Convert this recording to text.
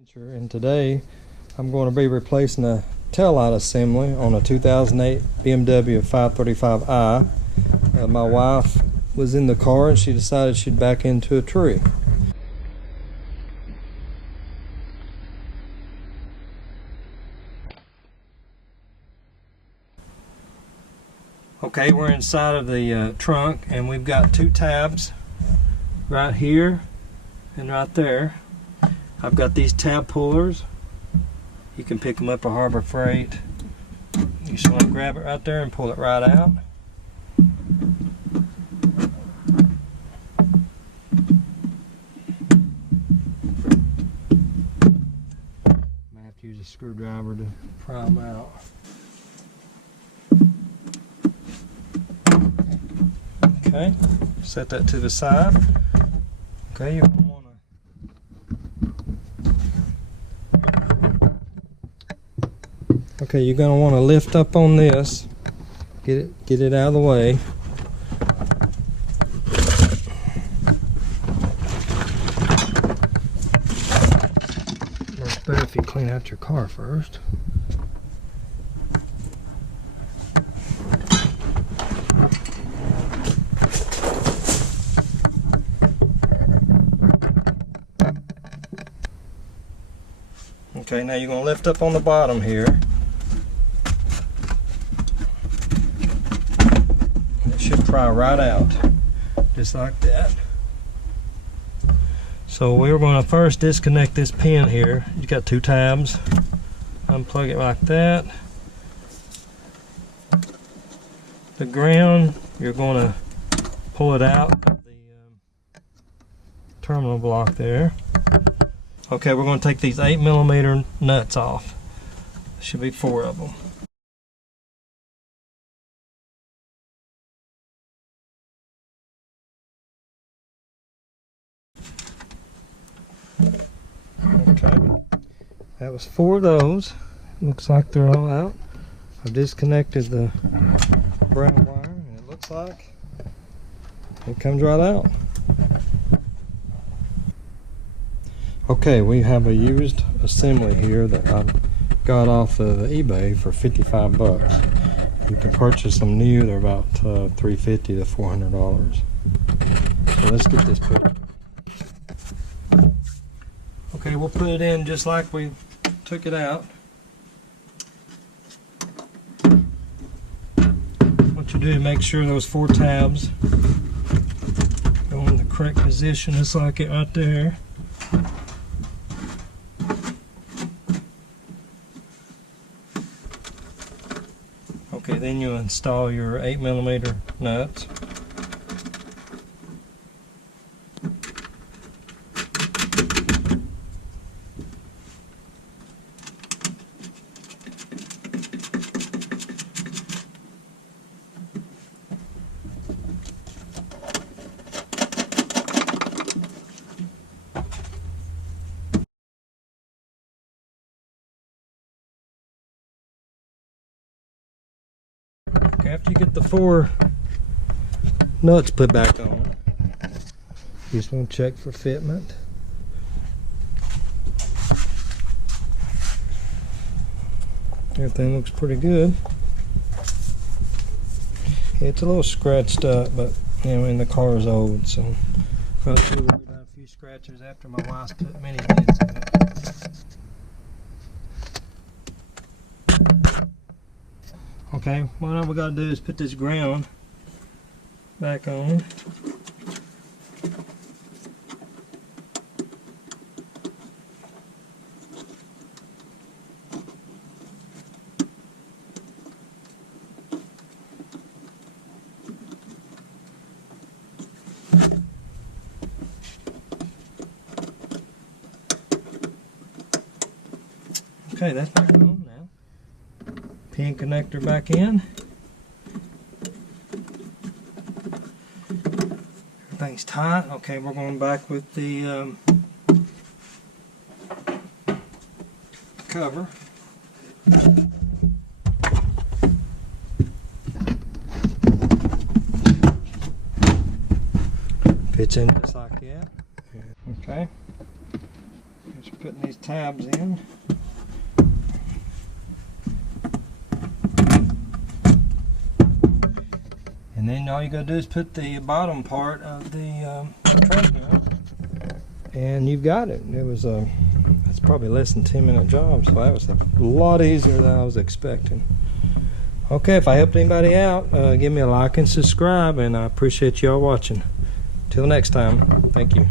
And today I'm going to be replacing the taillight assembly on a 2008 BMW 535i. My wife was in the car and she decided she'd back into a tree. Okay, we're inside of the trunk, and we've got two tabs right here and right there. I've got these tab pullers. You can pick them up at Harbor Freight. You just want to grab it right there and pull it right out. Might have to use a screwdriver to pry them out. Okay, set that to the side. Okay, you're going to want to. Okay, you're going to want to lift up on this. Get it out of the way. It's better if you clean out your car first. Okay, now you're going to lift up on the bottom here. It should pry right out, just like that. So we're going to first disconnect this pin here. You've got two tabs. Unplug it like that. The ground, you're going to pull it out of the terminal block there. Okay, we're going to take these 8mm nuts off. There should be 4 of them. Okay, that was 4 of those. Looks like they're all out. I've disconnected the brown wire, and it looks like it comes right out. Okay, we have a used assembly here that I got off of eBay for 55 bucks. You can purchase them new, they're about $350 to $400. So let's get this put in. Okay, we'll put it in just like we took it out. What you do is make sure those 4 tabs go in the correct position, just like it right there. Okay, then you install your 8mm nuts. After you get the 4 nuts put back on, you just want to check for fitment. Everything looks pretty good. It's a little scratched up, but you know, the car is old, so I'm not too worried about a few scratches after my wife's put many dents in it. Okay, what all we got to do is put this ground back on. Okay, that's back on now. Pin connector back in. Everything's tight. Okay, we're going back with the cover. Fits in just like that. Okay. Just putting these tabs in. And then all you gotta do is put the bottom part of the transmitter, and you've got it. It was that's probably less than 10-minute job, so that was a lot easier than I was expecting. Okay, if I helped anybody out, give me a like and subscribe, and I appreciate y'all watching. Till next time, thank you.